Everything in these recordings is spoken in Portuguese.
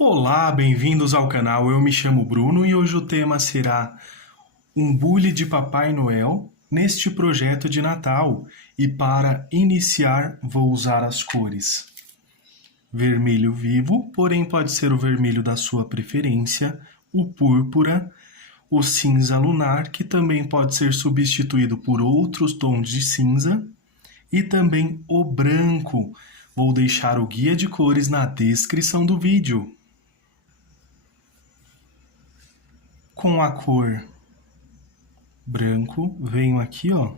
Olá, bem-vindos ao canal. Eu me chamo Bruno e hoje o tema será um bule de Papai Noel neste projeto de Natal. E para iniciar, vou usar as cores vermelho vivo, porém pode ser o vermelho da sua preferência, o púrpura, o cinza lunar, que também pode ser substituído por outros tons de cinza, e também o branco. Vou deixar o guia de cores na descrição do vídeo. Com a cor branco, venho aqui, ó,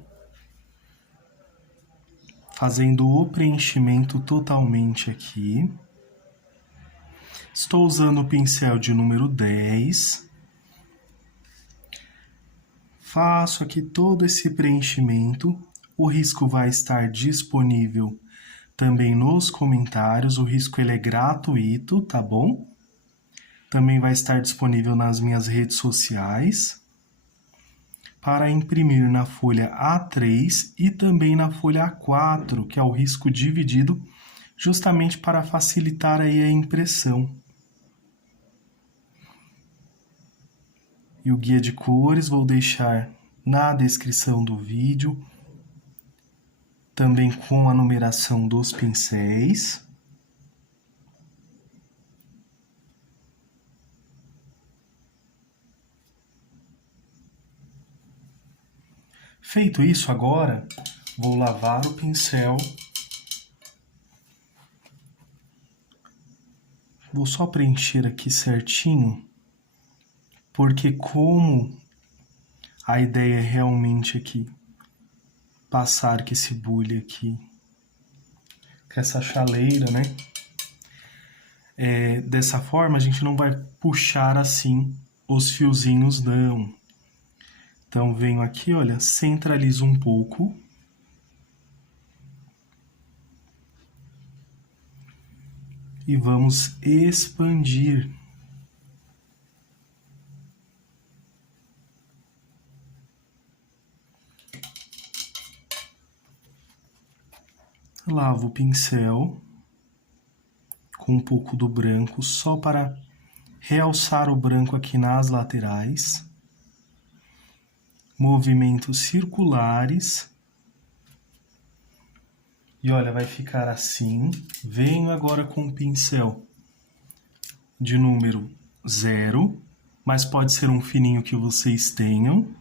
fazendo o preenchimento totalmente aqui. Estou usando o pincel de número 10. Faço aqui todo esse preenchimento. O risco vai estar disponível também nos comentários. O risco ele é gratuito, tá bom? Também vai estar disponível nas minhas redes sociais. Para imprimir na folha A3 e também na folha A4, que é o risco dividido, justamente para facilitar aí a impressão. E o guia de cores vou deixar na descrição do vídeo, também com a numeração dos pincéis. Feito isso, agora vou lavar o pincel. Vou só preencher aqui certinho, porque como a ideia é realmente aqui passar que esse bule aqui, com essa chaleira, né? Dessa forma a gente não vai puxar assim os fiozinhos, não. Então venho aqui, olha, centralizo um pouco. E vamos expandir. Lavo o pincel com um pouco do branco, só para realçar o branco aqui nas laterais. Movimentos circulares. E olha, vai ficar assim. Venho agora com o pincel de número 0, mas pode ser um fininho que vocês tenham.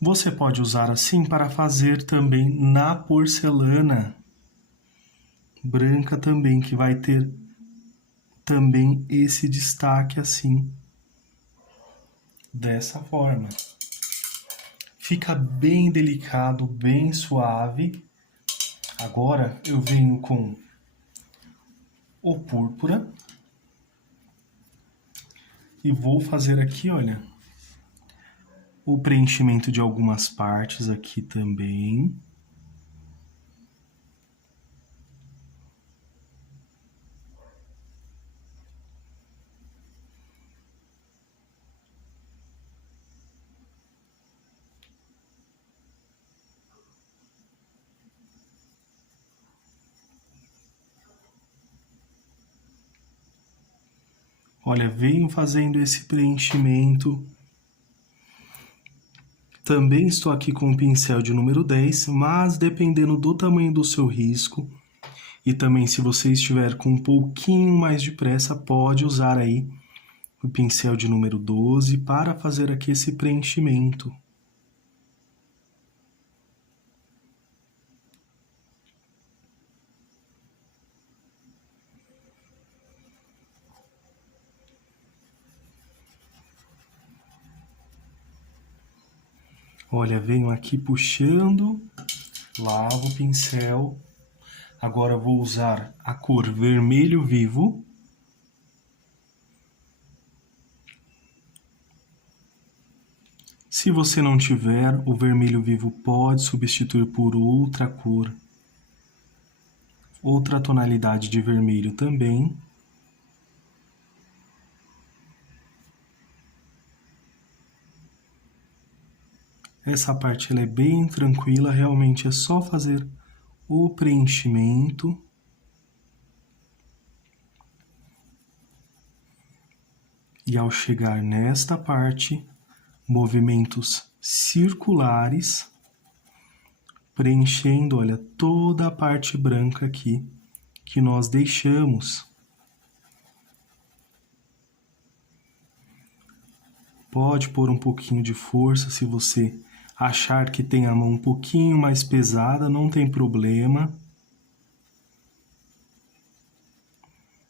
Você pode usar assim para fazer também na porcelana branca também, que vai ter também esse destaque assim, dessa forma. Fica bem delicado, bem suave. Agora eu venho com o púrpura e vou fazer aqui, olha, o preenchimento de algumas partes aqui também. Olha, venho fazendo esse preenchimento. Também estou aqui com o pincel de número 10, mas dependendo do tamanho do seu risco, e também se você estiver com um pouquinho mais de pressa, pode usar aí o pincel de número 12 para fazer aqui esse preenchimento. Olha, venho aqui puxando, lavo o pincel. Agora vou usar a cor vermelho vivo. Se você não tiver, o vermelho vivo pode substituir por outra cor, outra tonalidade de vermelho também. Essa parte ela é bem tranquila, realmente é só fazer o preenchimento. E ao chegar nesta parte, movimentos circulares, preenchendo, olha, toda a parte branca aqui que nós deixamos. Pode pôr um pouquinho de força se você achar que tem a mão um pouquinho mais pesada, não tem problema.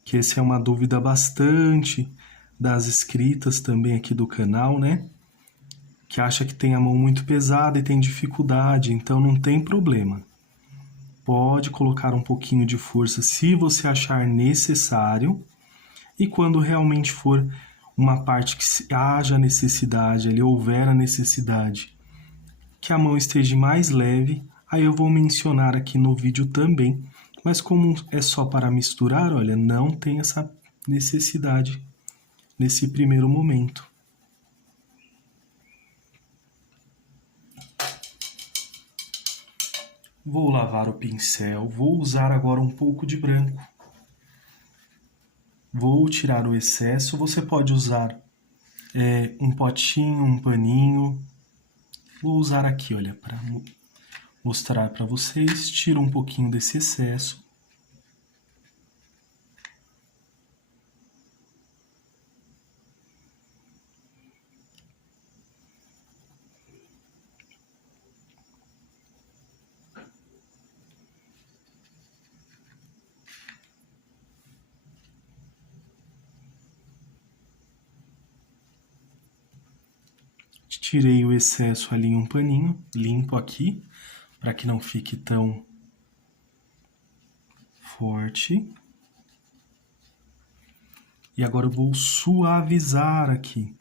Que essa é uma dúvida bastante das inscritas também aqui do canal, né? Que acha que tem a mão muito pesada e tem dificuldade, então não tem problema. Pode colocar um pouquinho de força se você achar necessário. E quando realmente for uma parte que haja necessidade, ali houver a necessidade, que a mão esteja mais leve, aí eu vou mencionar aqui no vídeo também. Mas como é só para misturar, olha, não tem essa necessidade nesse primeiro momento. Vou lavar o pincel, vou usar agora um pouco de branco. Vou tirar o excesso, você pode usar um potinho, um paninho. Vou usar aqui, olha, para mostrar para vocês. Tiro um pouquinho desse excesso. Tirei o excesso ali em um paninho, limpo aqui, para que não fique tão forte. E agora eu vou suavizar aqui.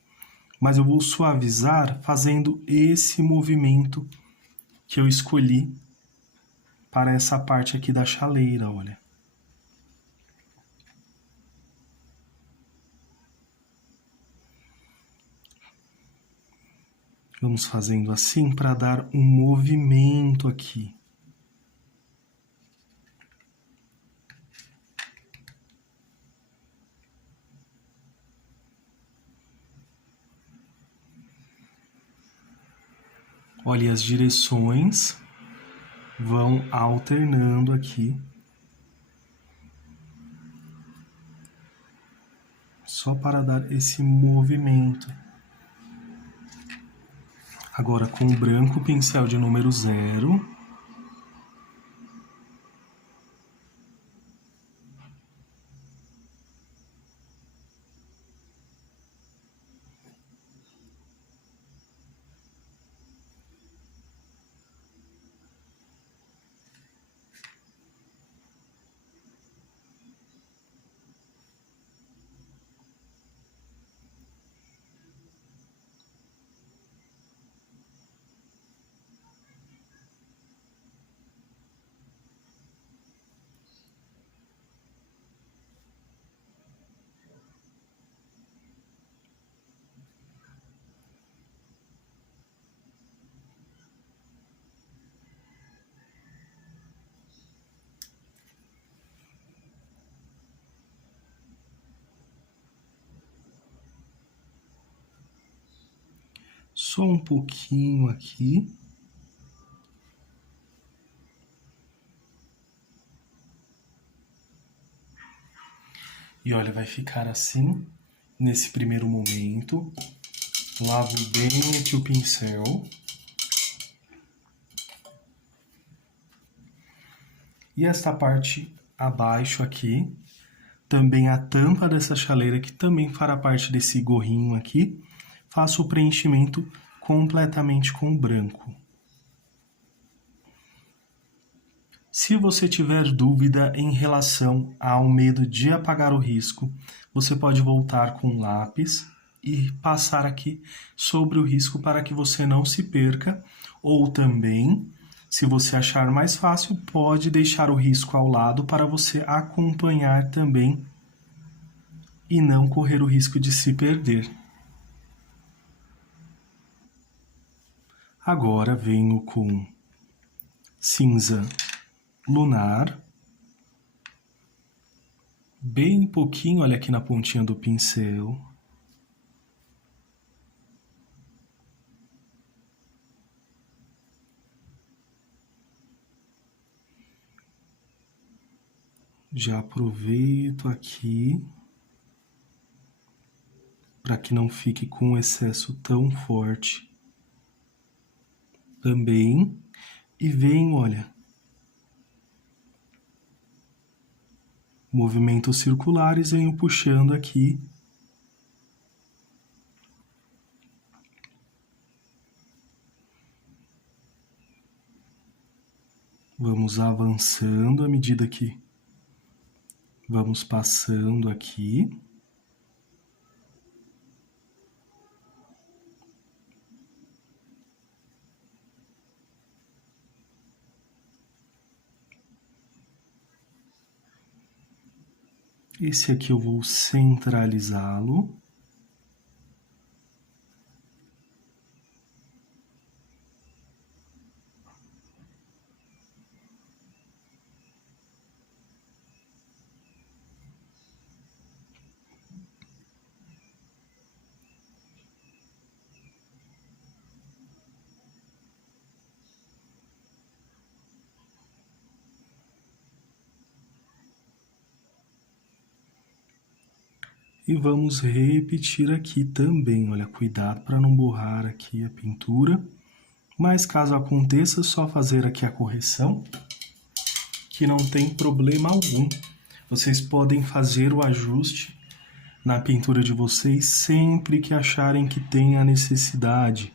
Mas eu vou suavizar fazendo esse movimento que eu escolhi para essa parte aqui da chaleira, olha. Vamos fazendo assim para dar um movimento aqui. Olha, as direções vão alternando aqui. Só para dar esse movimento. Agora com o branco, pincel de número 0. Só um pouquinho aqui. E olha, vai ficar assim, nesse primeiro momento. Lavo bem aqui o pincel. E esta parte abaixo aqui, também a tampa dessa chaleira, que também fará parte desse gorrinho aqui, faço o preenchimento completamente com branco. Se você tiver dúvida em relação ao medo de apagar o risco, você pode voltar com um lápis e passar aqui sobre o risco para que você não se perca, ou também, se você achar mais fácil, pode deixar o risco ao lado para você acompanhar também e não correr o risco de se perder. Agora venho com cinza lunar, bem pouquinho, olha aqui na pontinha do pincel. Já aproveito aqui para que não fique com um excesso tão forte também. E venho, olha, movimentos circulares, venho puxando aqui. Vamos avançando à medida que vamos passando aqui. Esse aqui eu vou centralizá-lo. E vamos repetir aqui também, olha, cuidado para não borrar aqui a pintura. Mas caso aconteça, só fazer aqui a correção, que não tem problema algum. Vocês podem fazer o ajuste na pintura de vocês sempre que acharem que tem a necessidade.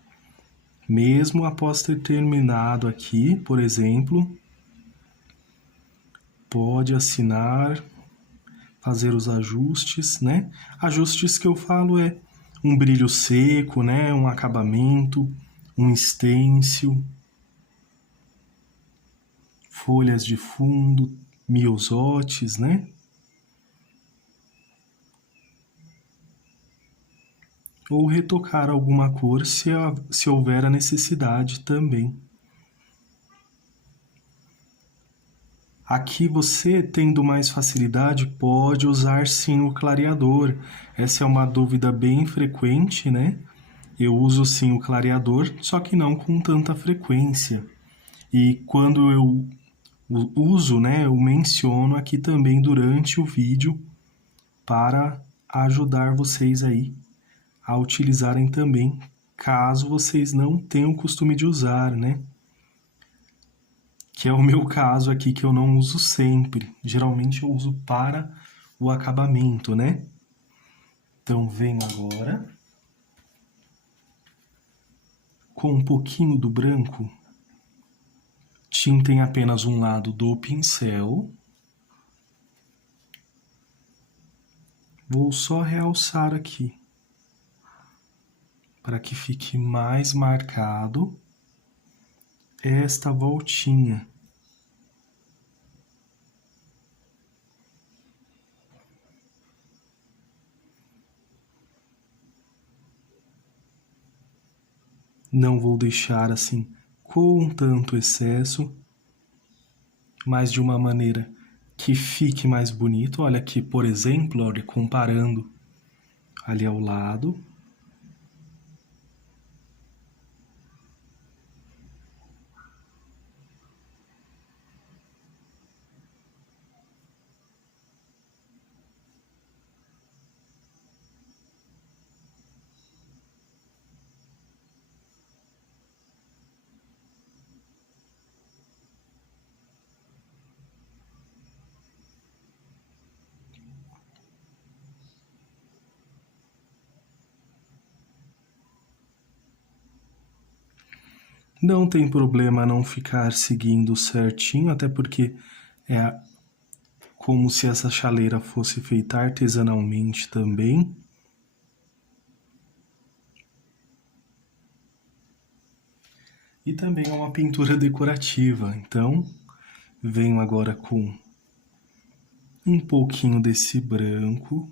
Mesmo após ter terminado aqui, por exemplo, pode assinar, fazer os ajustes, né? Ajustes que eu falo é um brilho seco, né? Um acabamento, um stencil, folhas de fundo, miosotes, né? Ou retocar alguma cor se houver a necessidade também. Aqui você, tendo mais facilidade, pode usar sim o clareador. Essa é uma dúvida bem frequente, né? Eu uso sim o clareador, só que não com tanta frequência. E quando eu uso, né, eu menciono aqui também durante o vídeo para ajudar vocês aí a utilizarem também, caso vocês não tenham o costume de usar, né? Que é o meu caso aqui, que eu não uso sempre. Geralmente eu uso para o acabamento, né? Então venho agora com um pouquinho do branco, tinta em apenas um lado do pincel. Vou só realçar aqui, para que fique mais marcado esta voltinha. Não vou deixar assim com tanto excesso, mas de uma maneira que fique mais bonito. Olha aqui, por exemplo, olha, comparando ali ao lado. Não tem problema não ficar seguindo certinho, até porque é como se essa chaleira fosse feita artesanalmente também. E também é uma pintura decorativa, então venho agora com um pouquinho desse branco.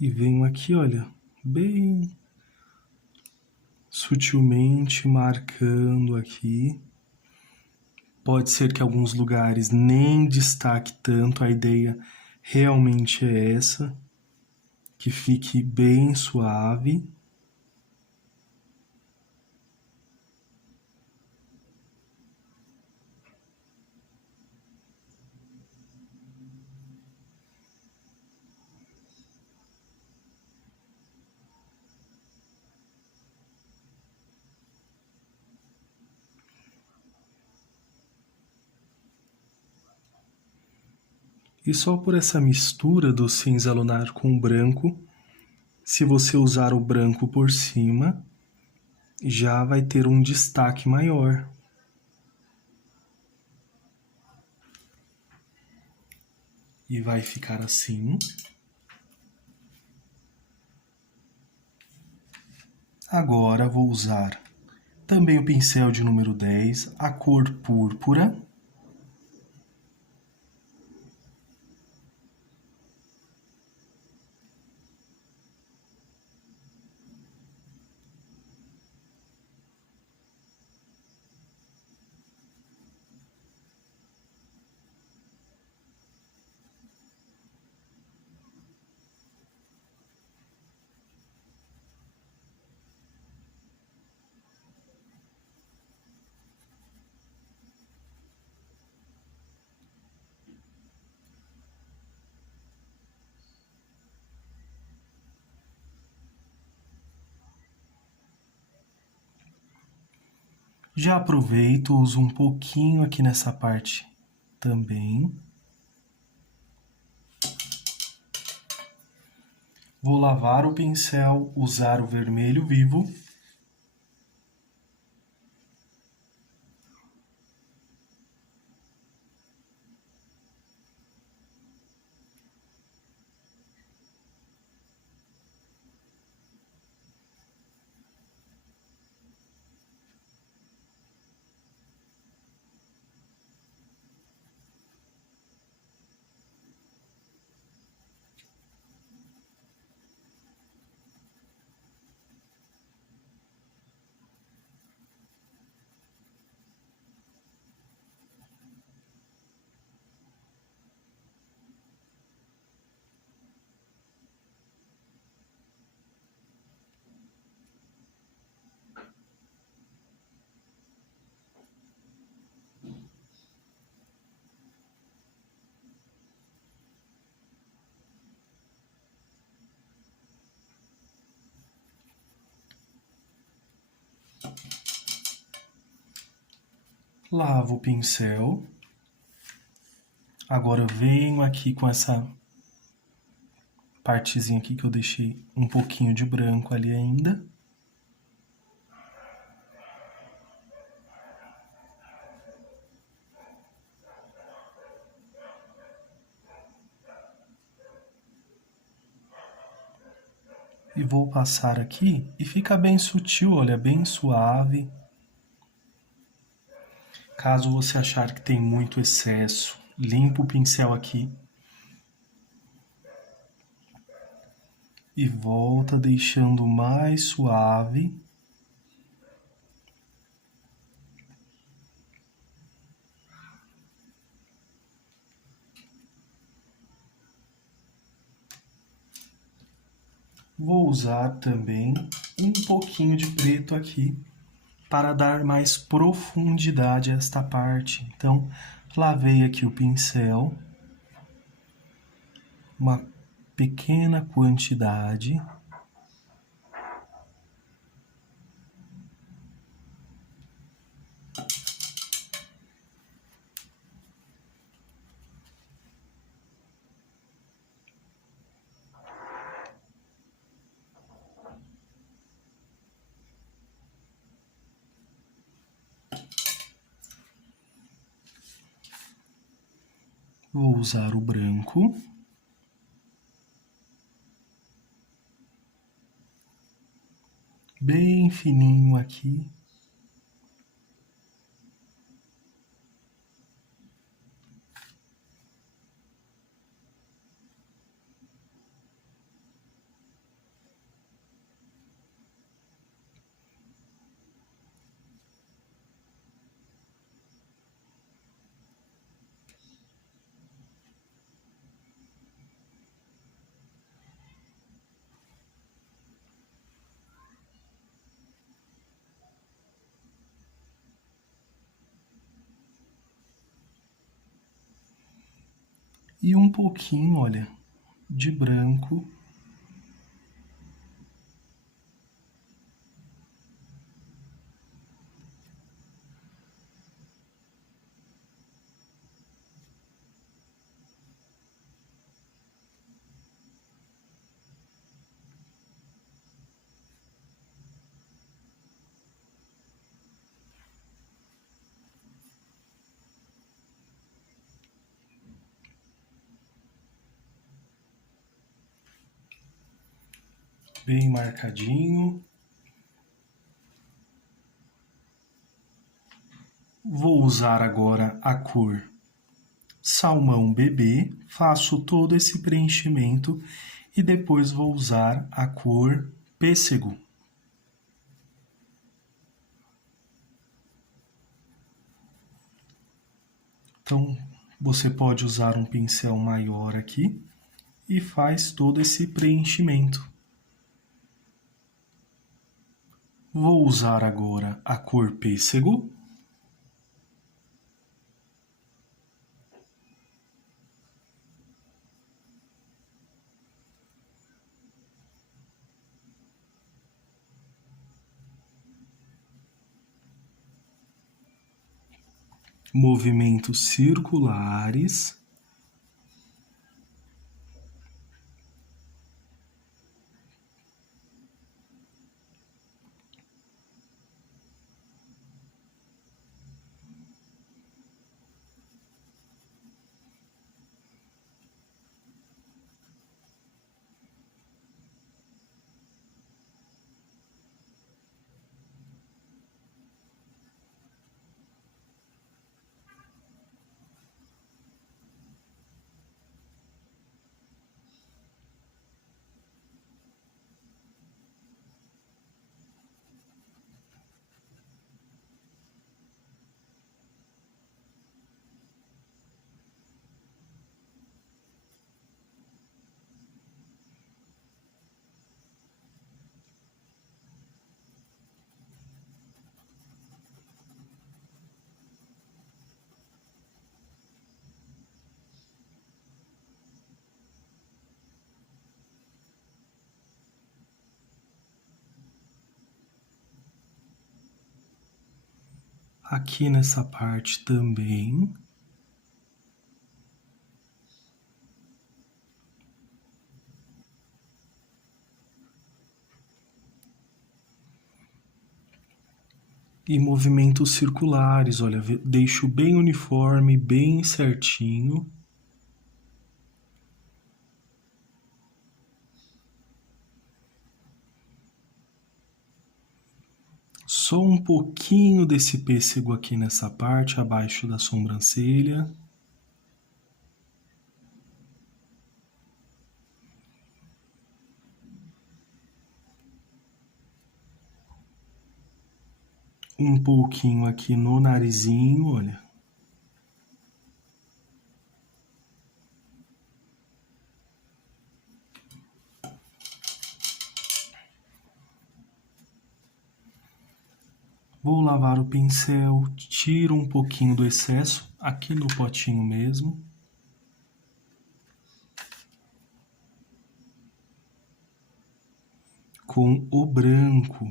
E venho aqui, olha, bem sutilmente marcando aqui. Pode ser que alguns lugares nem destaque tanto, a ideia realmente é essa, que fique bem suave. E só por essa mistura do cinza lunar com o branco, se você usar o branco por cima, já vai ter um destaque maior. E vai ficar assim. Agora vou usar também o pincel de número 10, a cor púrpura. Já aproveito, uso um pouquinho aqui nessa parte também. Vou lavar o pincel, usar o vermelho vivo. Lavo o pincel. Agora eu venho aqui com essa partezinha aqui que eu deixei um pouquinho de branco ali ainda. E vou passar aqui e fica bem sutil, olha, bem suave. Caso você achar que tem muito excesso, limpa o pincel aqui. E volta deixando mais suave. Vou usar também um pouquinho de preto aqui para dar mais profundidade a esta parte. Então, lavei aqui o pincel. uma pequena quantidade. Vou usar o branco. Bem fininho aqui. E um pouquinho, olha, de branco. Bem marcadinho. Vou usar agora a cor salmão bebê, faço todo esse preenchimento e depois vou usar a cor pêssego. Então, você pode usar um pincel maior aqui e faz todo esse preenchimento. Vou usar agora a cor pêssego. Movimentos circulares. Aqui nessa parte também. E movimentos circulares, olha, deixo bem uniforme, bem certinho. Só um pouquinho desse pêssego aqui nessa parte, abaixo da sobrancelha. Um pouquinho aqui no narizinho, olha. Vou lavar o pincel, tiro um pouquinho do excesso, aqui no potinho mesmo. com o branco.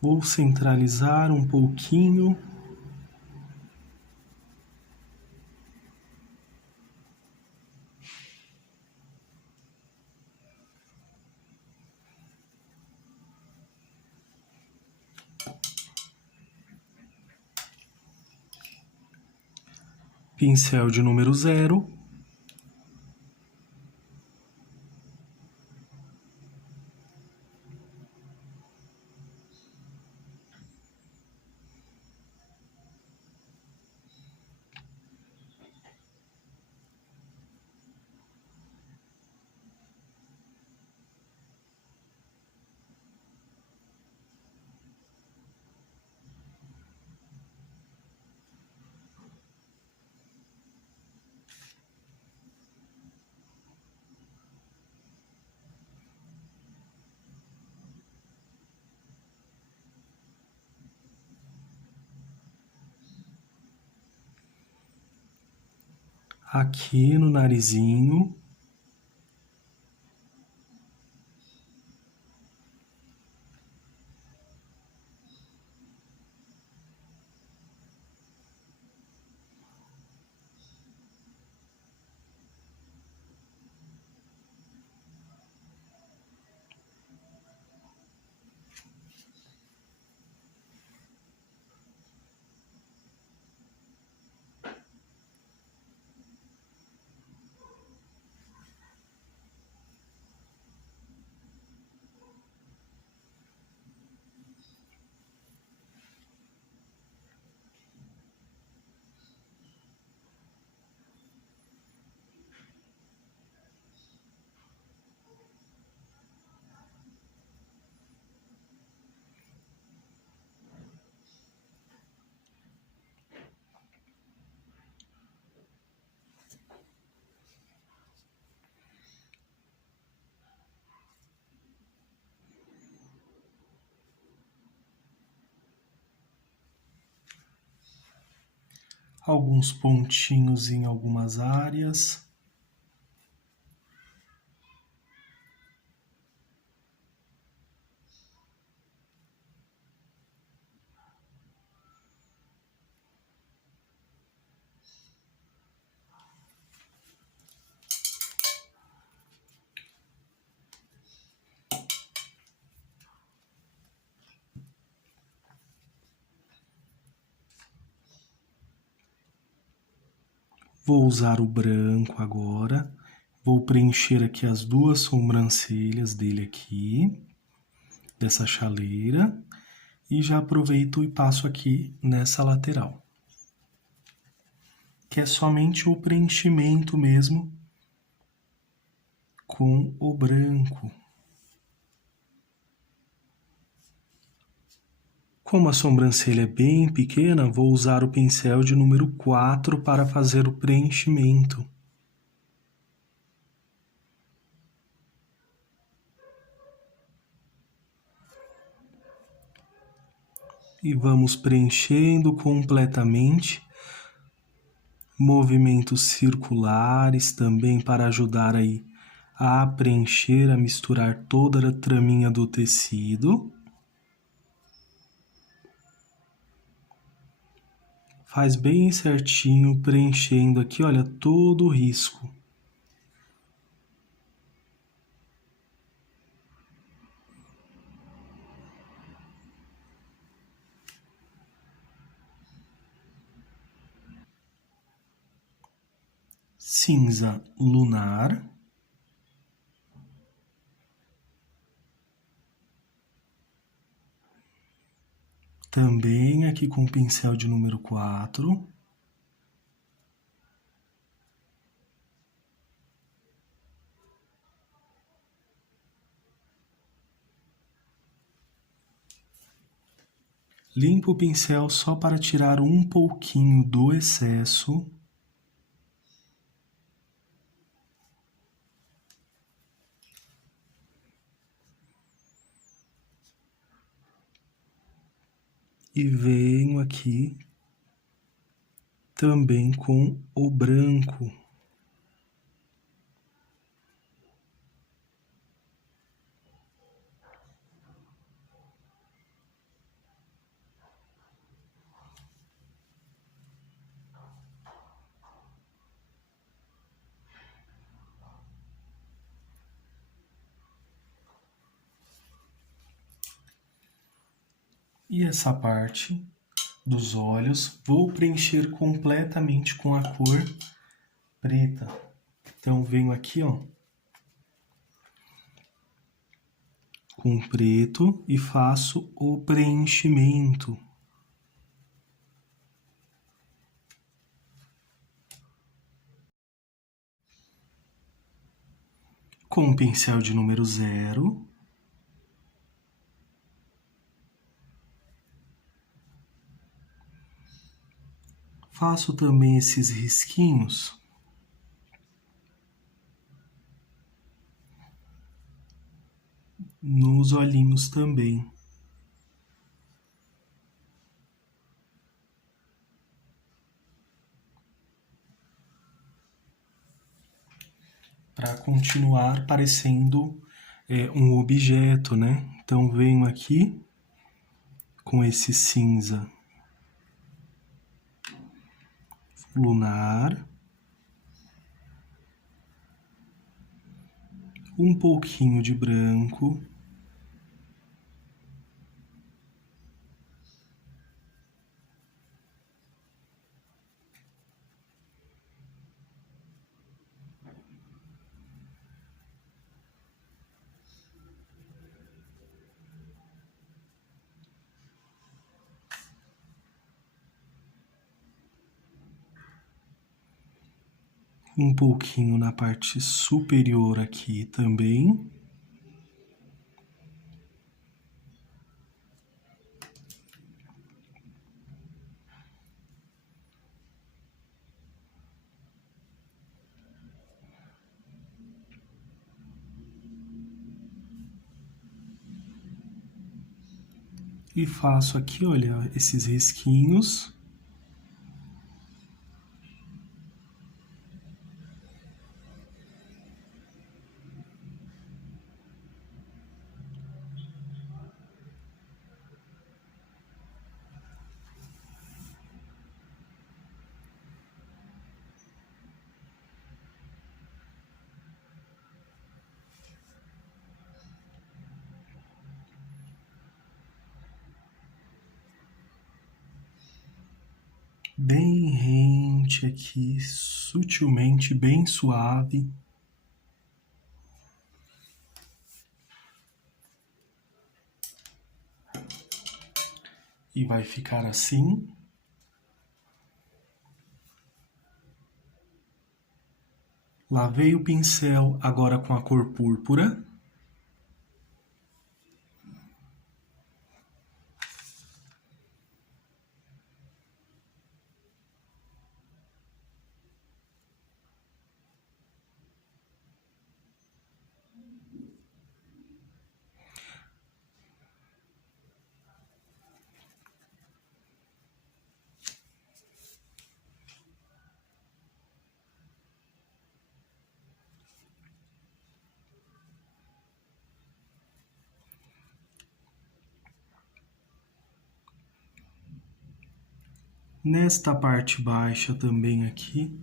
Vou centralizar um pouquinho. Pincel de número 0. Aqui no narizinho. Alguns pontinhos em algumas áreas. Vou usar o branco agora. Vou preencher aqui as duas sobrancelhas dele aqui, dessa chaleira. E já aproveito e passo aqui nessa lateral. Que é somente o preenchimento mesmo com o branco. Como a sobrancelha é bem pequena, vou usar o pincel de número 4 para fazer o preenchimento. E vamos preenchendo completamente. Movimentos circulares também para ajudar aí a preencher, a misturar toda a traminha do tecido. Faz bem certinho, preenchendo aqui, olha, todo o risco. cinza lunar, também aqui com o pincel de número 4, limpo o pincel só para tirar um pouquinho do excesso. E venho aqui também com o branco. E essa parte dos olhos, vou preencher completamente com a cor preta. Então, venho aqui, ó, com preto e faço o preenchimento. Com o pincel de número 0. Faço também esses risquinhos. Nos olhinhos também. Para continuar parecendo um objeto, né? Então, venho aqui com esse cinza lunar, um pouquinho de branco, um pouquinho na parte superior aqui também. E faço aqui, olha, esses risquinhos. Bem rente aqui, sutilmente, bem suave. E vai ficar assim. Lavei o pincel agora com a cor púrpura. Nesta parte baixa também aqui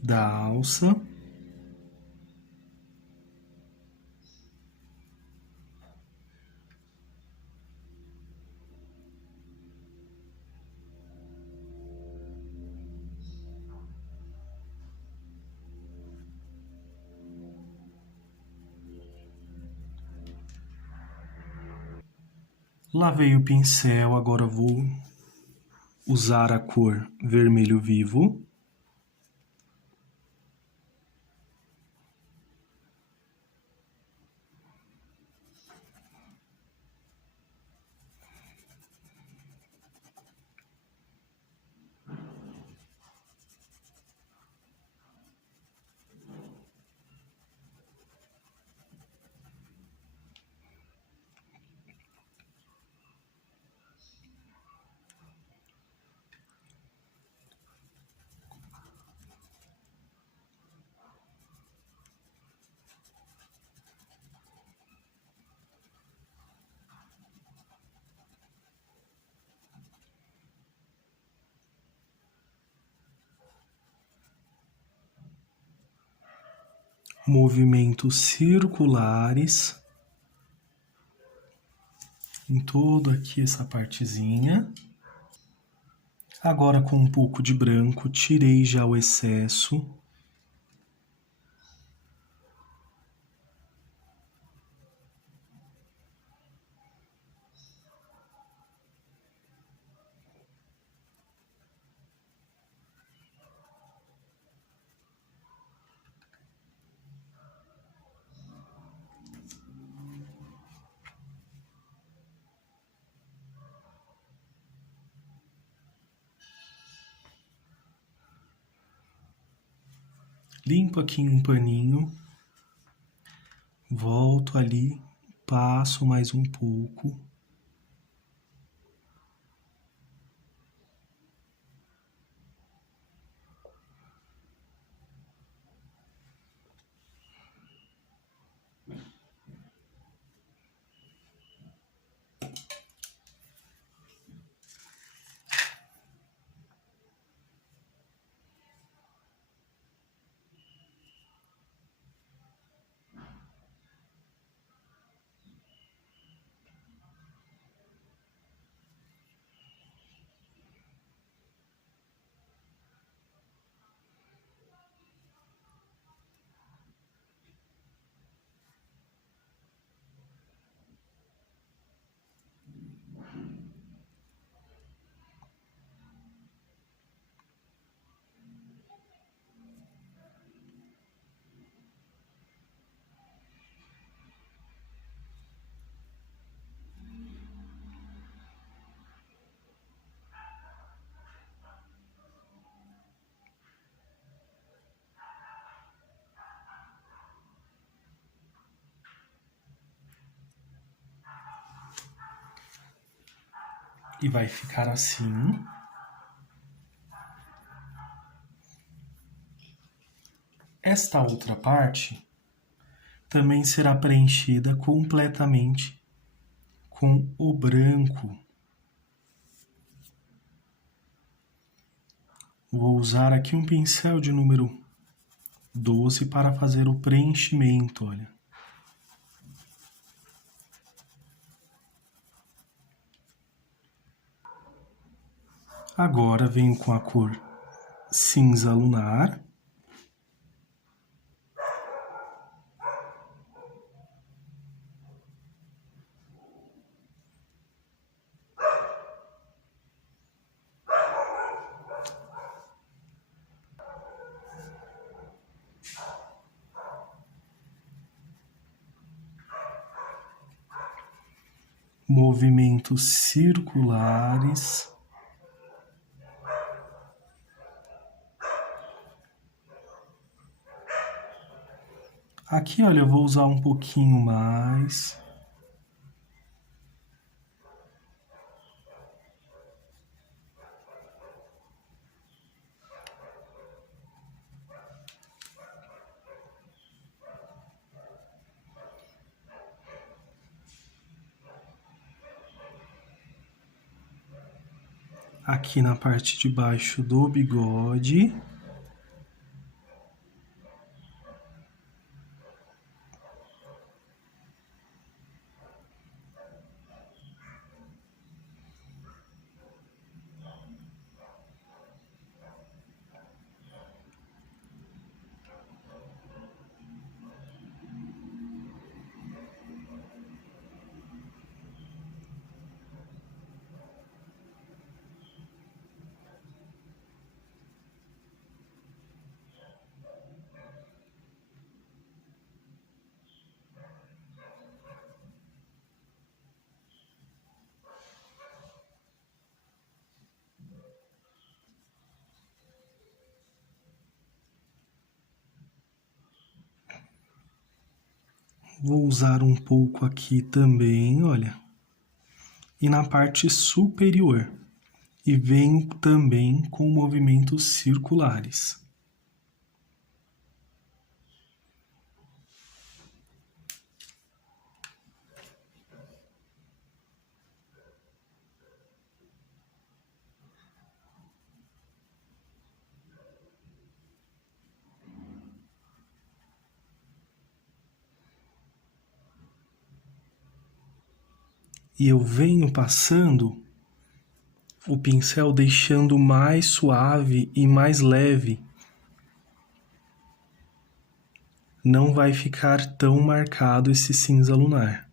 da alça. Lavei o pincel, agora vou usar a cor vermelho vivo. Movimentos circulares em toda aqui essa partezinha. Agora com um pouco de branco, tirei já o excesso. Limpo aqui em um paninho, volto ali, passo mais um pouco. E vai ficar assim. Esta outra parte também será preenchida completamente com o branco. Vou usar aqui um pincel de número 12 para fazer o preenchimento, olha. Agora venho com a cor cinza lunar. Movimentos circulares. Aqui, olha, eu vou usar um pouquinho mais. Aqui na parte de baixo do bigode. Vou usar um pouco aqui também, olha. E na parte superior. E venho também com movimentos circulares. E eu venho passando o pincel deixando mais suave e mais leve. Não vai ficar tão marcado esse cinza lunar.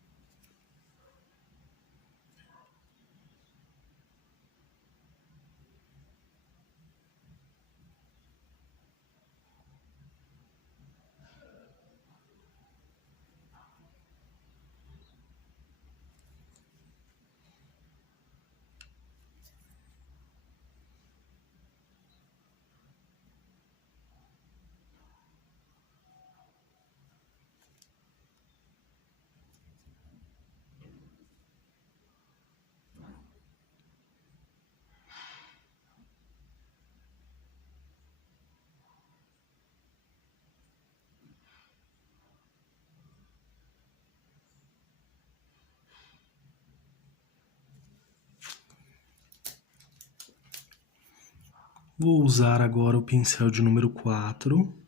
Vou usar agora o pincel de número 4.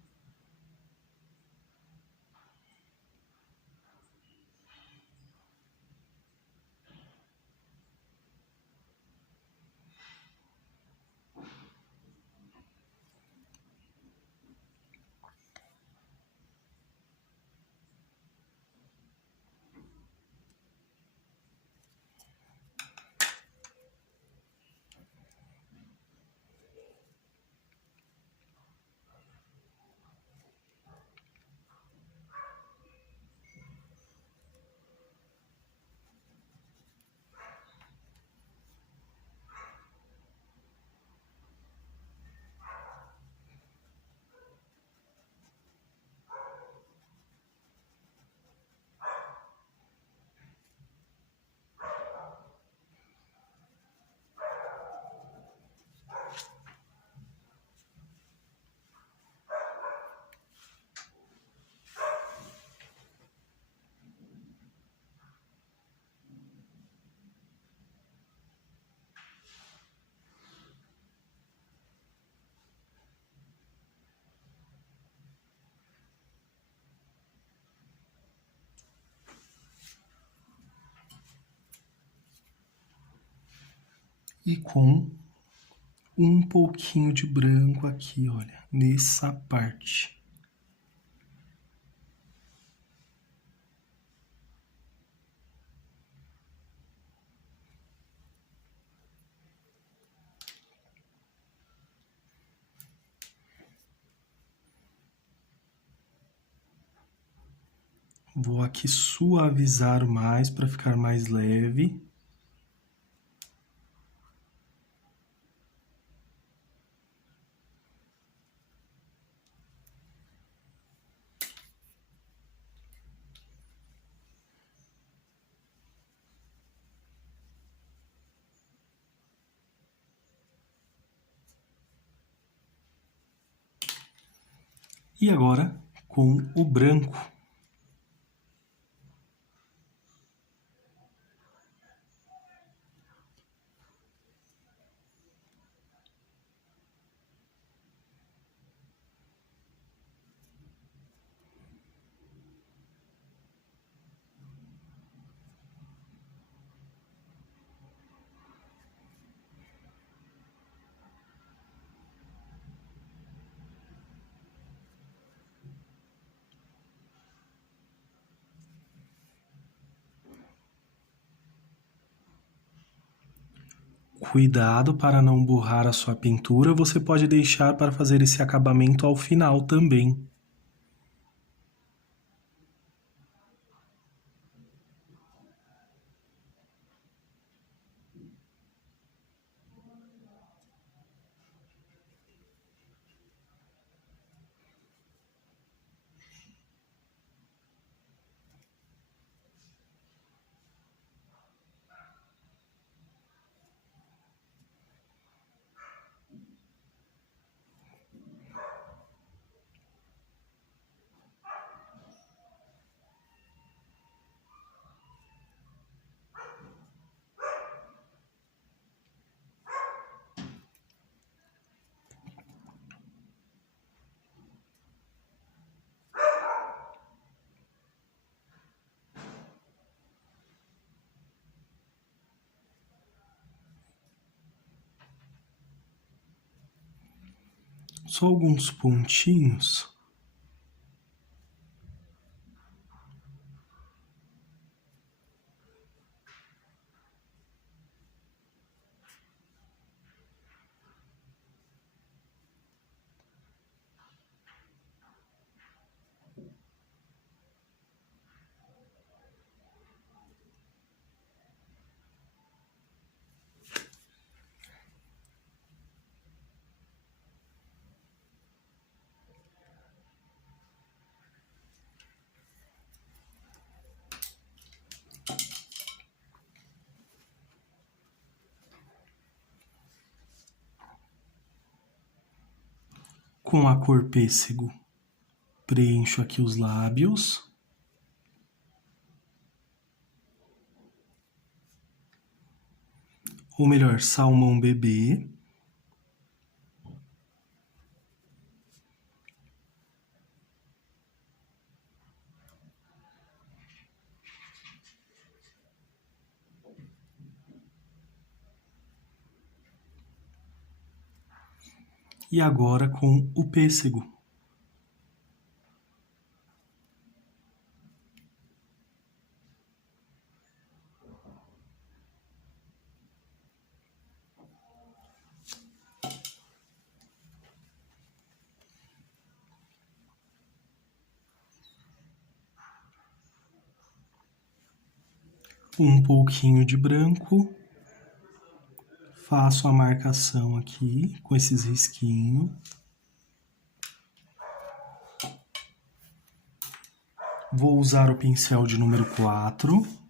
E com um pouquinho de branco aqui, olha, nessa parte. Vou aqui suavizar mais para ficar mais leve. E agora, com o branco. Cuidado para não borrar a sua pintura, você pode deixar para fazer esse acabamento ao final também. só alguns pontinhos. Com a cor pêssego, preencho aqui os lábios. Ou melhor, salmão bebê. E agora com o pêssego. Um pouquinho de branco. Faço a marcação aqui com esses risquinhos. Vou usar o pincel de número 4.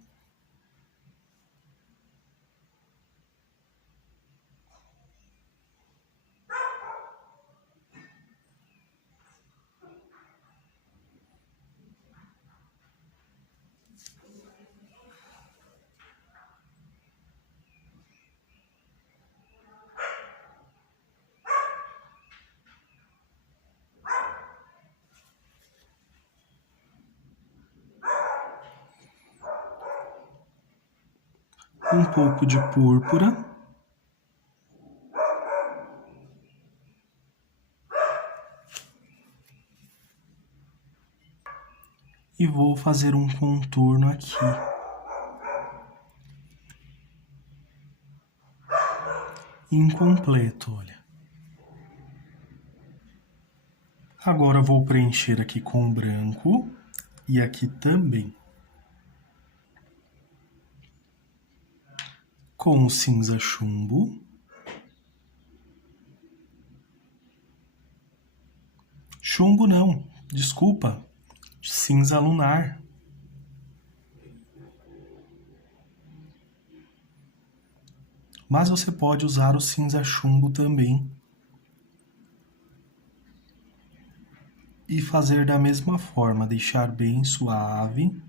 Um pouco de púrpura. E vou fazer um contorno aqui. Incompleto, olha. Agora vou preencher aqui com branco e aqui também. Com o cinza chumbo. Chumbo não, desculpa, cinza lunar. Mas você pode usar o cinza chumbo também. E fazer da mesma forma, deixar bem suave.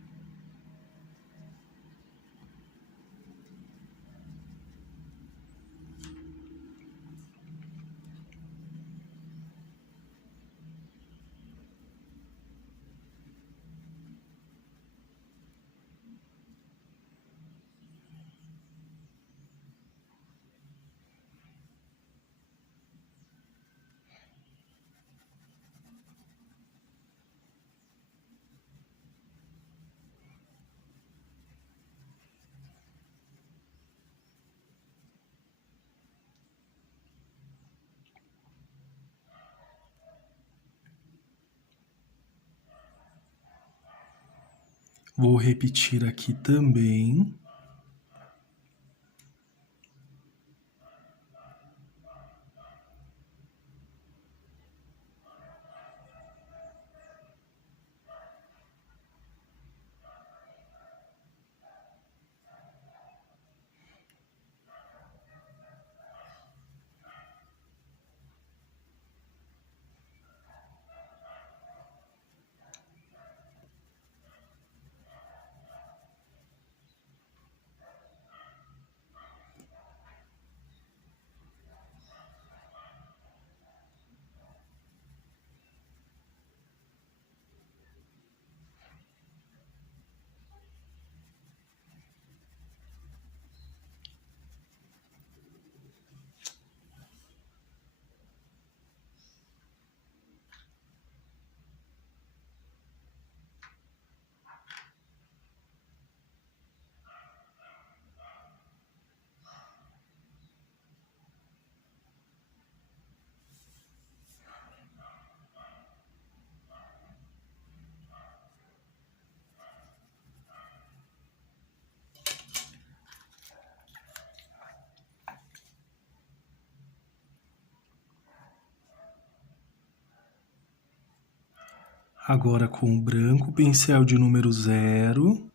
Vou repetir aqui também. Agora com o branco, pincel de número 0.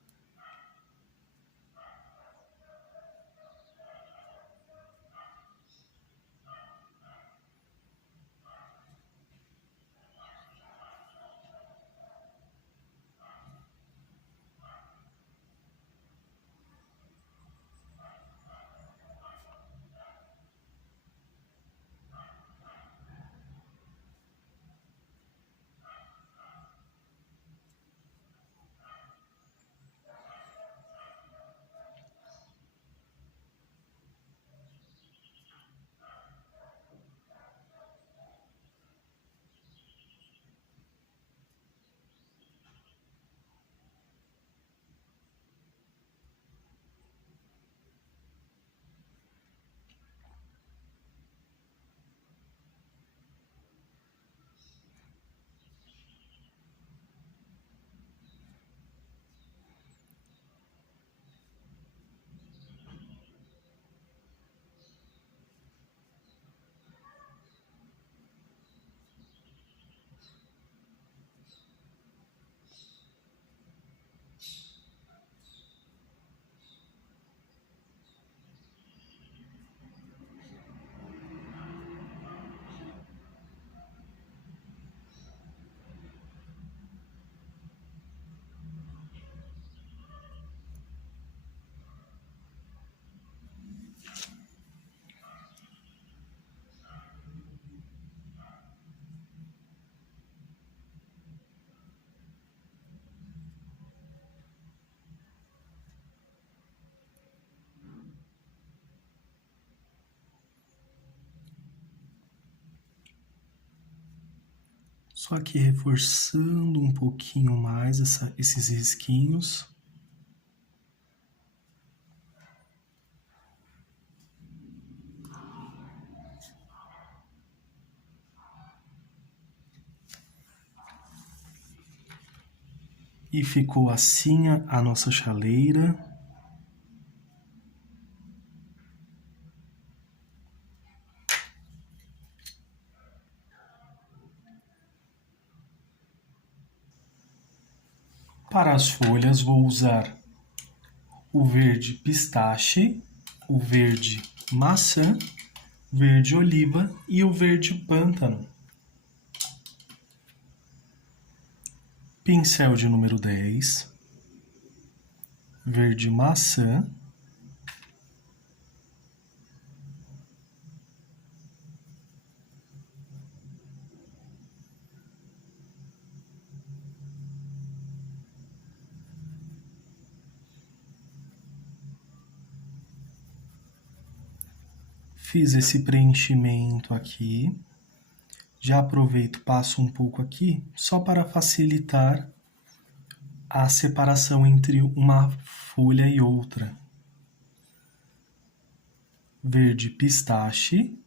Só que reforçando um pouquinho mais esses risquinhos. E ficou assim a nossa chaleira. Para as folhas vou usar o verde pistache, o verde maçã, verde oliva e o verde pântano. Pincel de número 10, verde maçã, fiz esse preenchimento aqui. Já aproveito, passo um pouco aqui, só para facilitar a separação entre uma folha e outra. Verde pistache.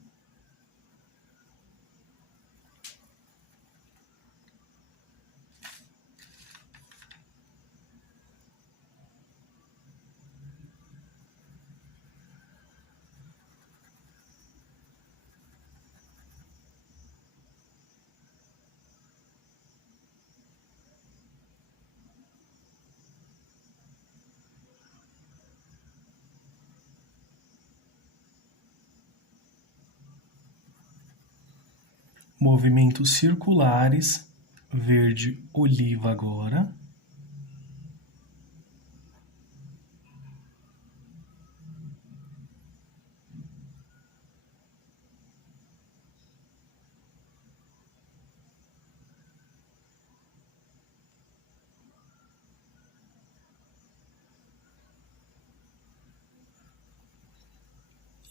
Movimentos circulares, verde oliva agora.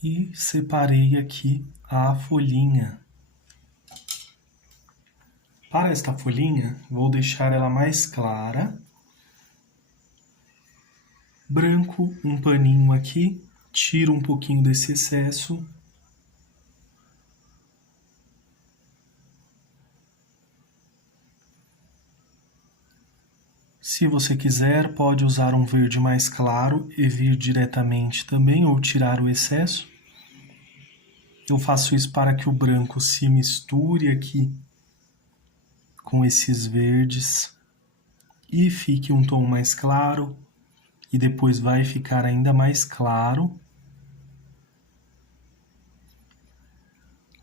E separei aqui a folhinha. Para esta folhinha, vou deixar ela mais clara. Branco, um paninho aqui, tiro um pouquinho desse excesso. Se você quiser, pode usar um verde mais claro e vir diretamente também, ou tirar o excesso. Eu faço isso para que o branco se misture aqui com esses verdes e fique um tom mais claro e depois vai ficar ainda mais claro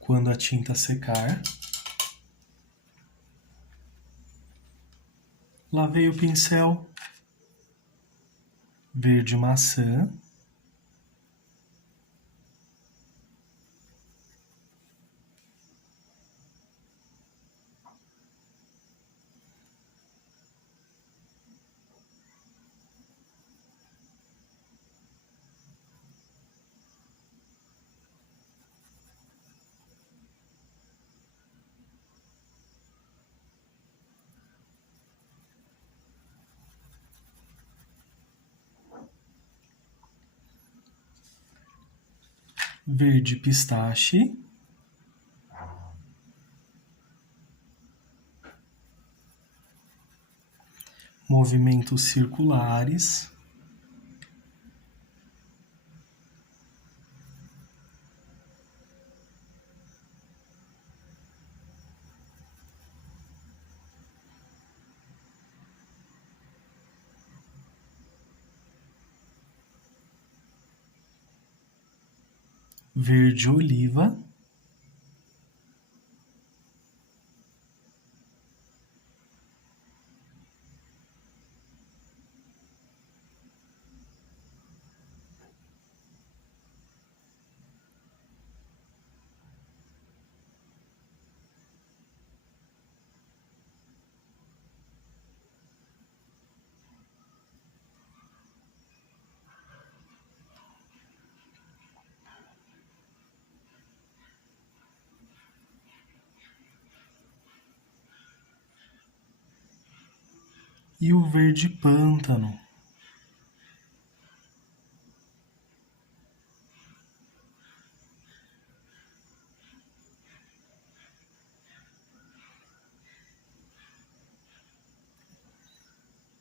quando a tinta secar. Lavei o pincel verde maçã. Verde pistache. Movimentos circulares. Verde oliva. E o verde pântano.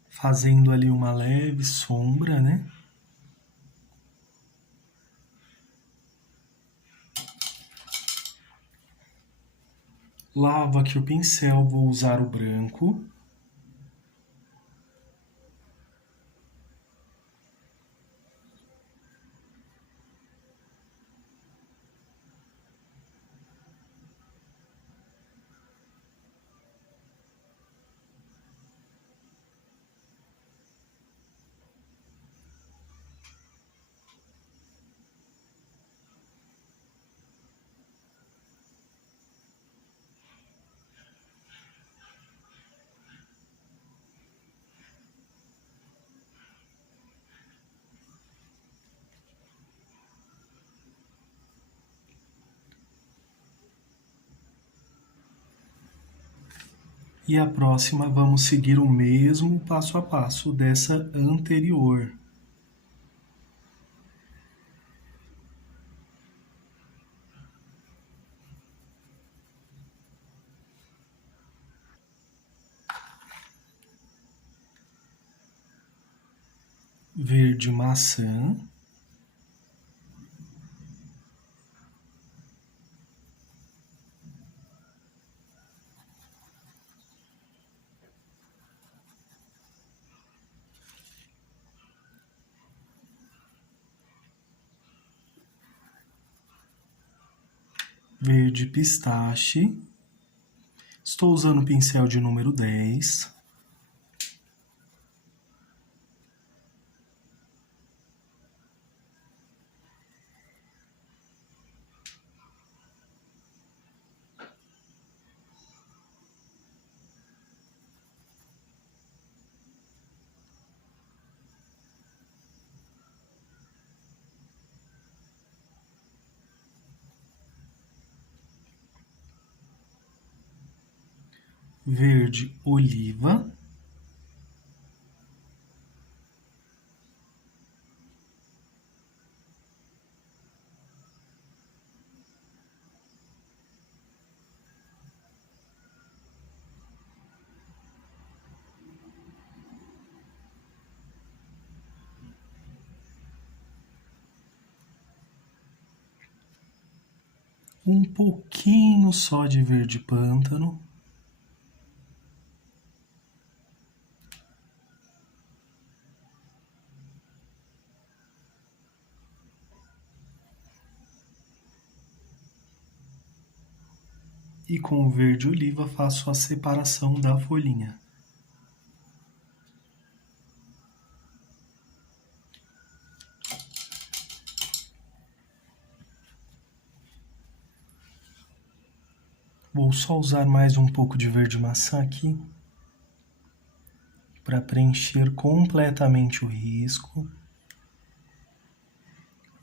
Fazendo ali uma leve sombra, né? Lavo aqui o pincel, vou usar o branco. E a próxima vamos seguir o mesmo passo a passo dessa anterior. Verde maçã. Verde pistache. Estou usando o pincel de número 10. Verde oliva. Um pouquinho só de verde pântano. e com o verde oliva faço a separação da folhinha. Vou só usar mais um pouco de verde maçã aqui para preencher completamente o risco,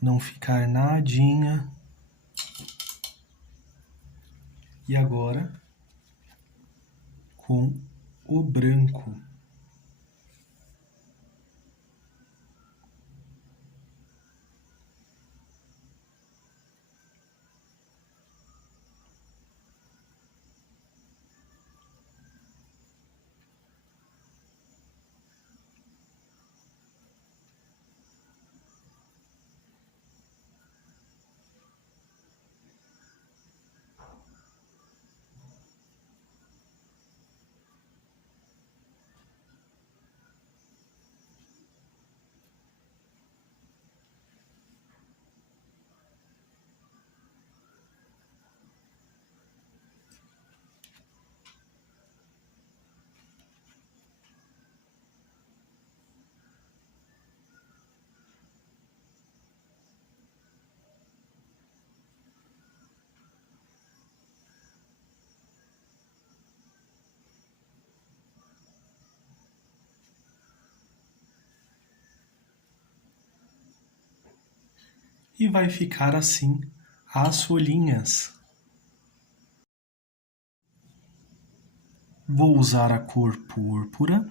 não ficar nadinha. E agora, com o branco. E vai ficar assim as folhinhas. Vou usar a cor púrpura.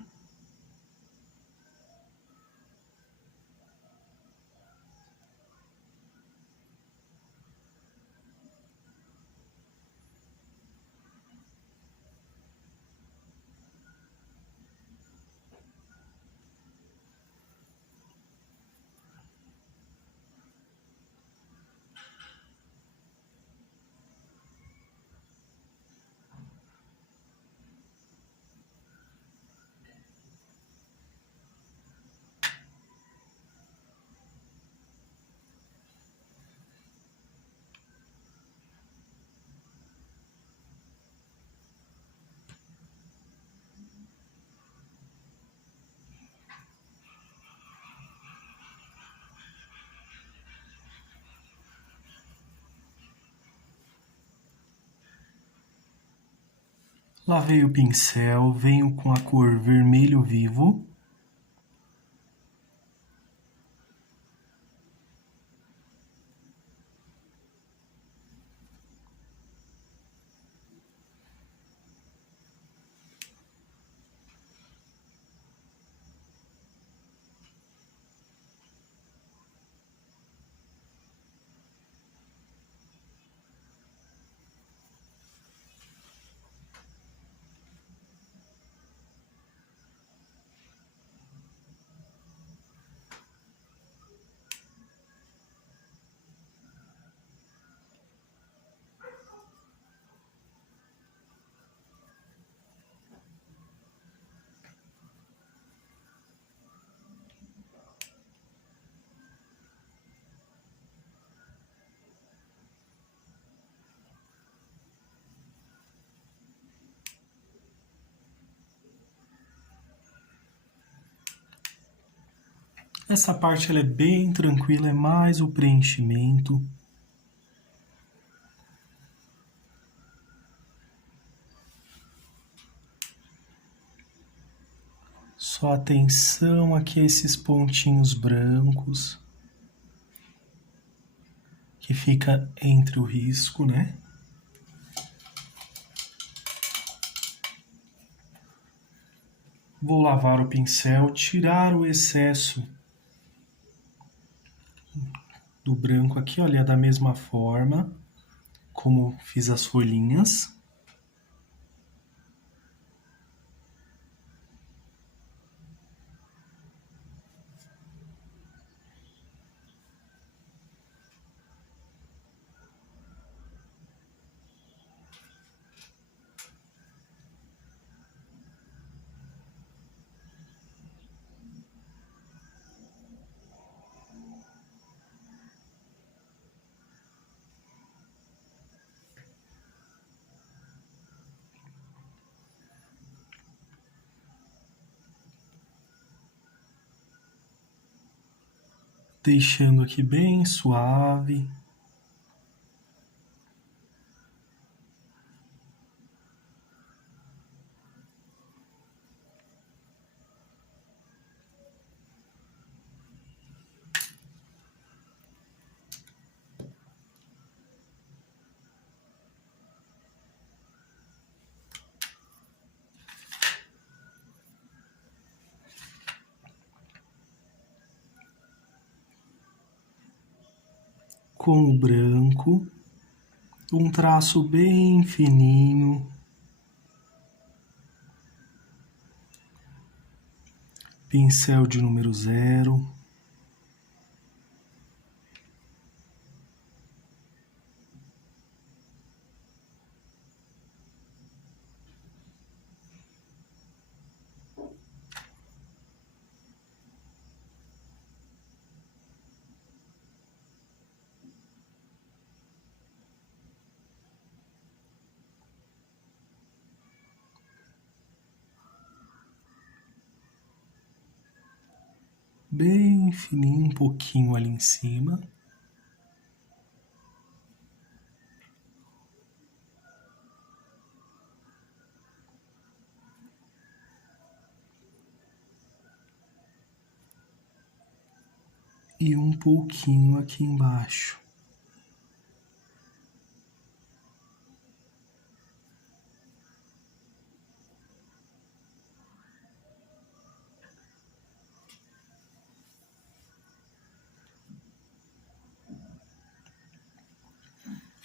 Lavei o pincel, venho com a cor vermelho vivo. Essa parte ela é bem tranquila, é mais o preenchimento. Só atenção aqui a esses pontinhos brancos que fica entre o risco, né? Vou lavar o pincel, tirar o excesso do branco aqui, olha, da mesma forma como fiz as folhinhas. deixando aqui bem suave. Com o branco, um traço bem fininho, pincel de número 0. Bem fininho, um pouquinho ali em cima. E um pouquinho aqui embaixo.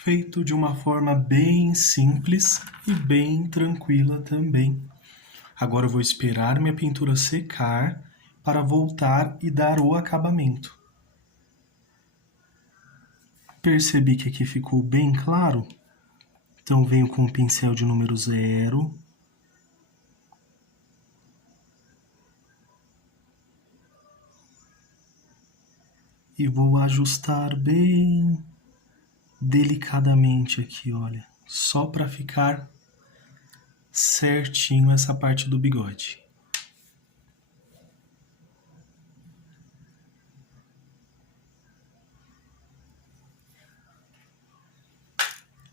Feito de uma forma bem simples e bem tranquila também. Agora eu vou esperar minha pintura secar para voltar e dar o acabamento. Percebi que aqui ficou bem claro? Então venho com o pincel de número 0. E vou ajustar bem delicadamente aqui, olha. Só para ficar certinho essa parte do bigode.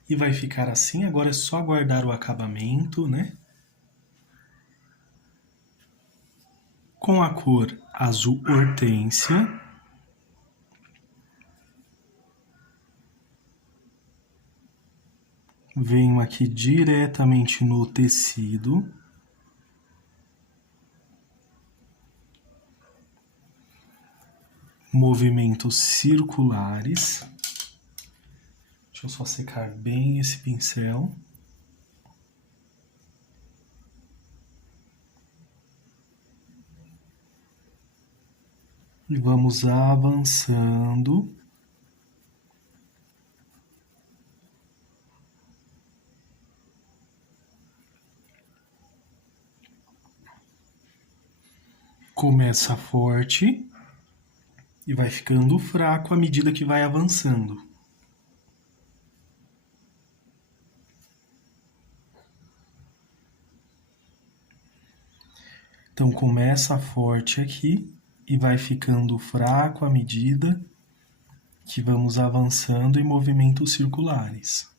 E vai ficar assim, agora é só guardar o acabamento, né? Com a cor azul hortênsia. Venho aqui diretamente no tecido. Movimentos circulares. Deixa eu só secar bem esse pincel. E vamos avançando. Começa forte e vai ficando fraco à medida que vai avançando. Então começa forte aqui e vai ficando fraco à medida que vamos avançando em movimentos circulares.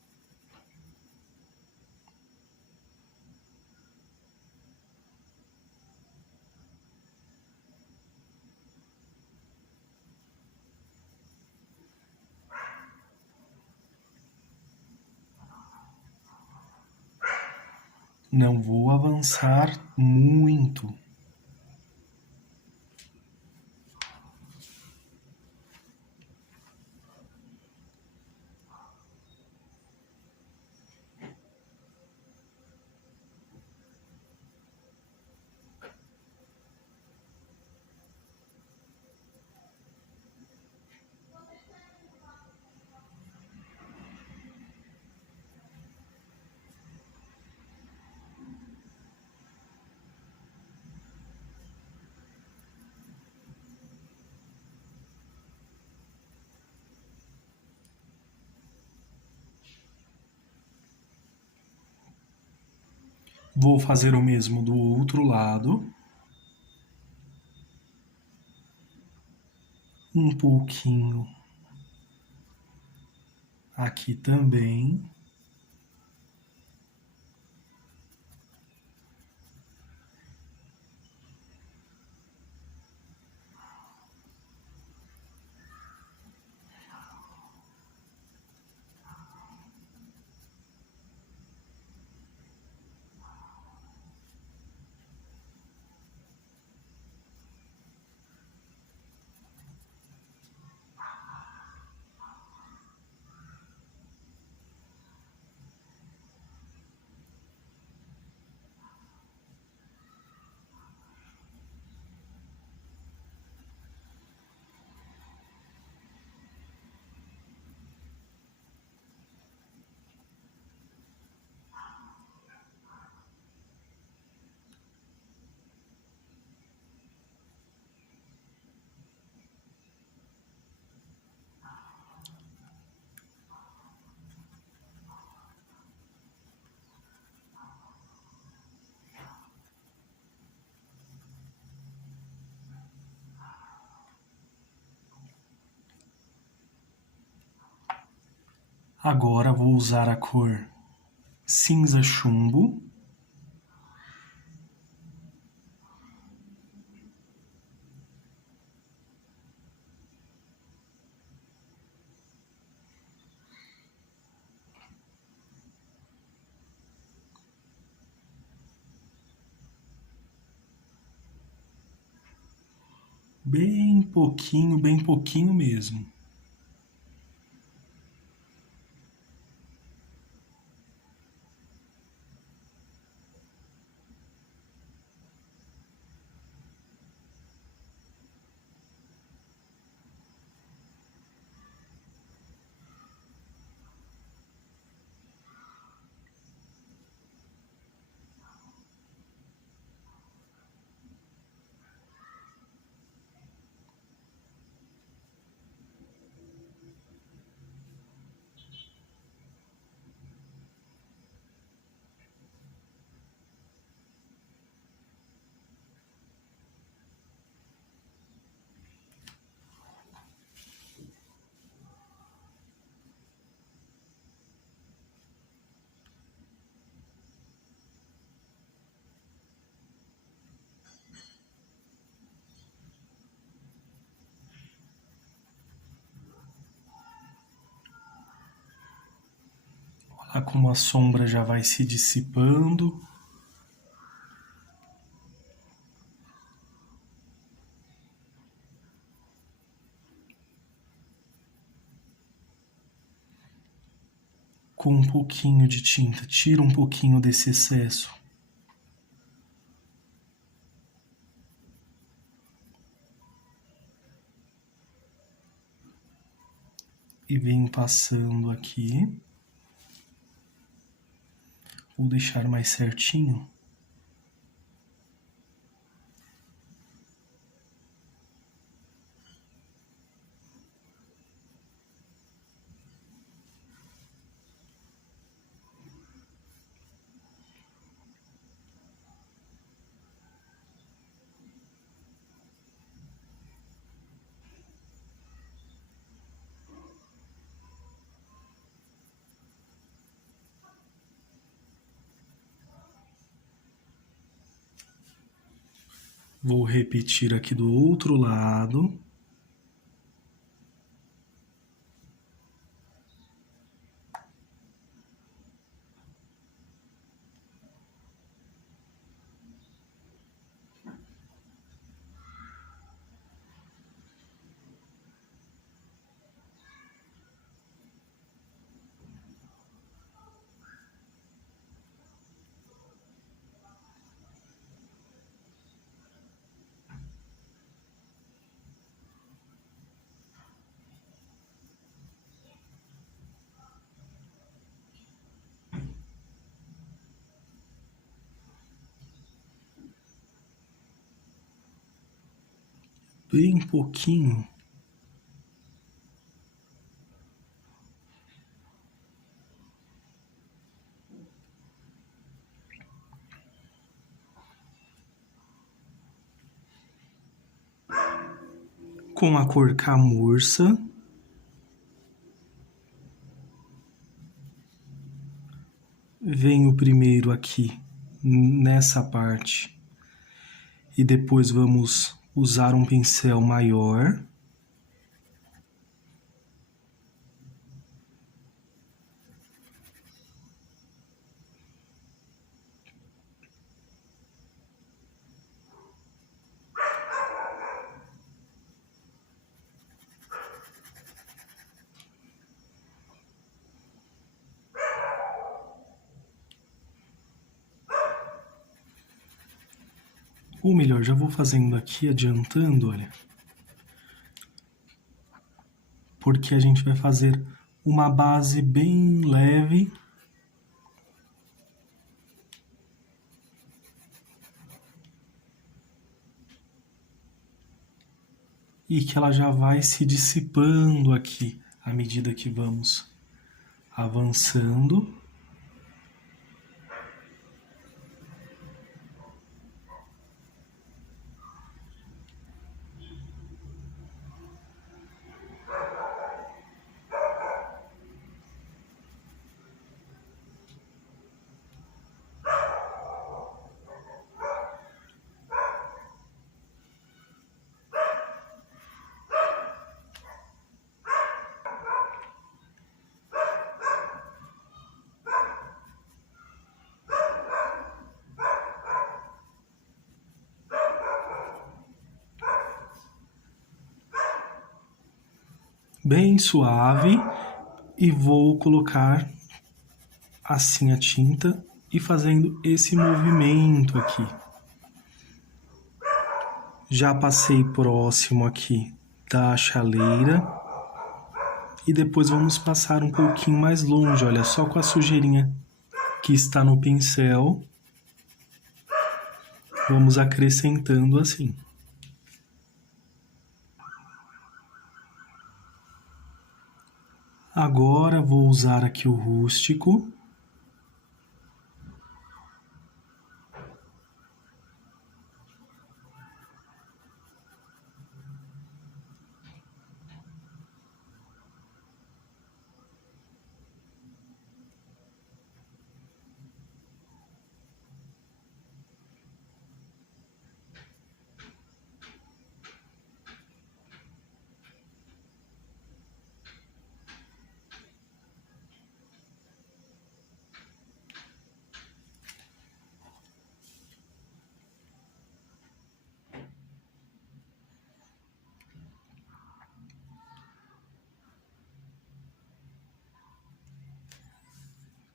Não vou avançar muito. Vou fazer o mesmo do outro lado. um pouquinho aqui também. Agora vou usar a cor cinza chumbo. Bem pouquinho mesmo. Olha como a sombra já vai se dissipando. Com um pouquinho de tinta, tira um pouquinho desse excesso. E vem passando aqui. Vou deixar mais certinho. Vou repetir aqui do outro lado. Bem pouquinho. com a cor camurça. Venho primeiro aqui nessa parte e depois vamos usar um pincel maior. Ou melhor, já vou fazendo aqui, adiantando, olha. Porque a gente vai fazer uma base bem leve. E que ela já vai se dissipando aqui, à medida que vamos avançando. Bem suave, e vou colocar assim a tinta e fazendo esse movimento aqui. Já passei próximo aqui da chaleira e depois vamos passar um pouquinho mais longe, olha, só com a sujeirinha que está no pincel. Vamos acrescentando assim. Agora vou usar aqui o rústico.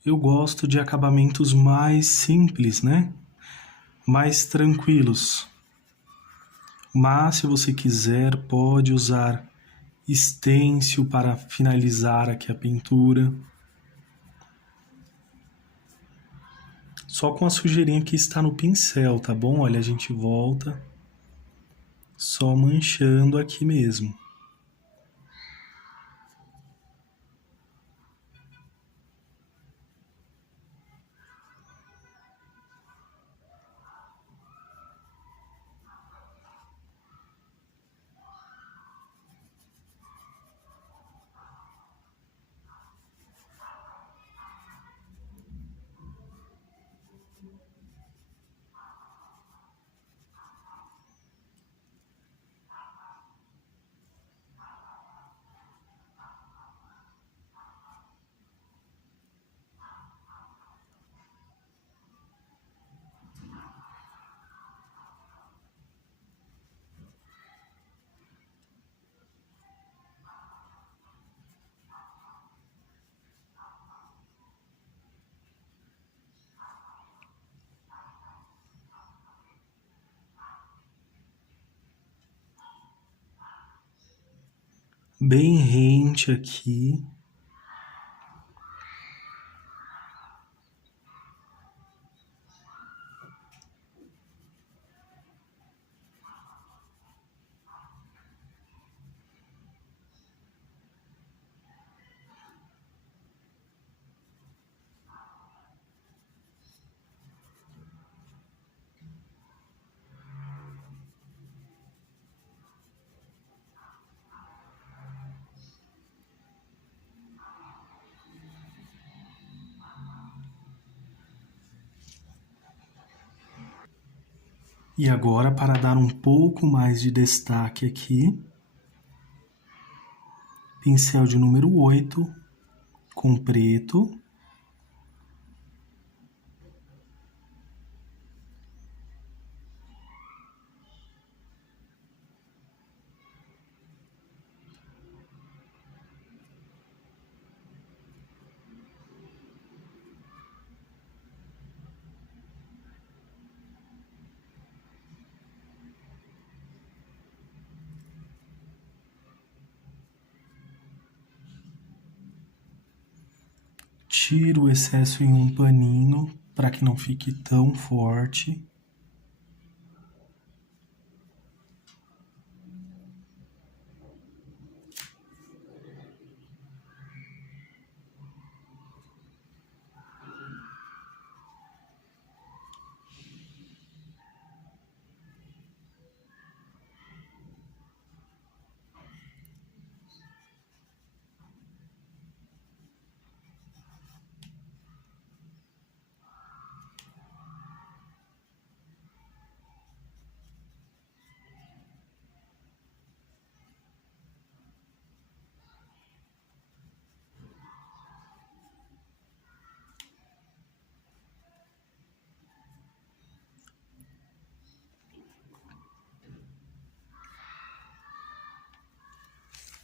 Eu gosto de acabamentos mais simples, né? Mais tranquilos. Mas se você quiser, pode usar stencil para finalizar aqui a pintura. Só com a sujeirinha que está no pincel, tá bom? Olha, a gente volta só manchando aqui mesmo. Bem rente aqui. E agora, para dar um pouco mais de destaque aqui, pincel de número 8 com preto. Tiro o excesso em um paninho para que não fique tão forte.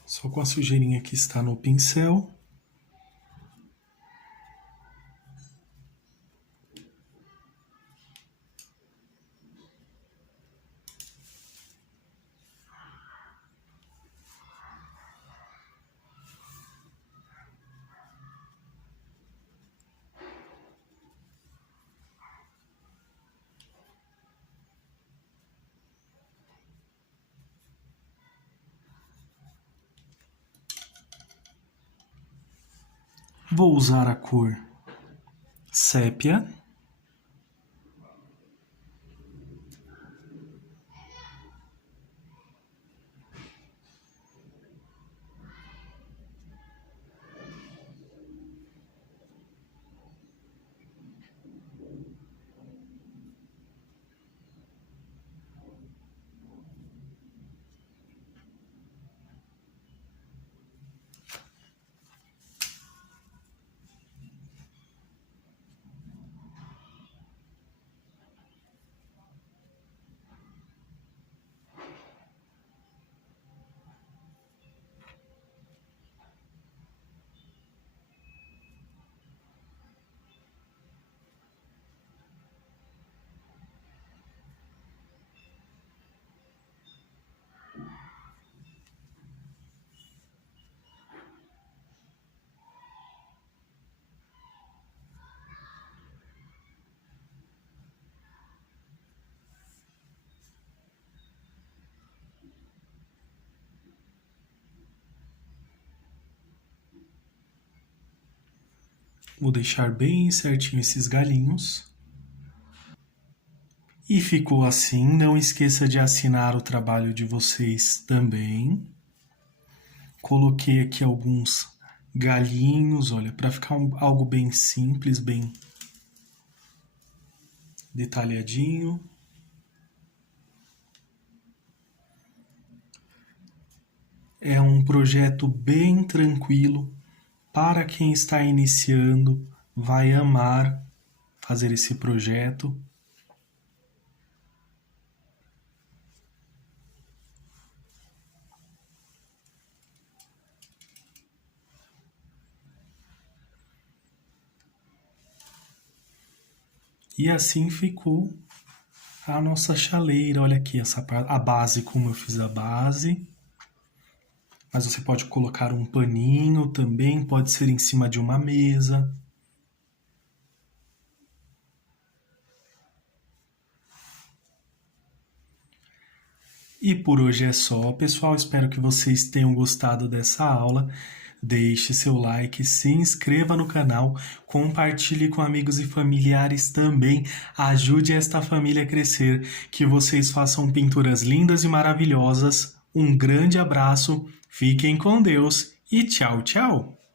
Só com a sujeirinha que está no pincel. Vou usar a cor sépia. Vou deixar bem certinho esses galinhos. E ficou assim. Não esqueça de assinar o trabalho de vocês também. Coloquei aqui alguns galinhos, olha, para ficar algo bem simples, bem detalhadinho. É um projeto bem tranquilo. Para quem está iniciando, vai amar fazer esse projeto. E assim ficou a nossa chaleira. Olha aqui a base, como eu fiz a base. Mas você pode colocar um paninho também, pode ser em cima de uma mesa. E por hoje é só, pessoal. Espero que vocês tenham gostado dessa aula. Deixe seu like, se inscreva no canal, compartilhe com amigos e familiares também. Ajude esta família a crescer, que vocês façam pinturas lindas e maravilhosas. Um grande abraço, fiquem com Deus e tchau, tchau!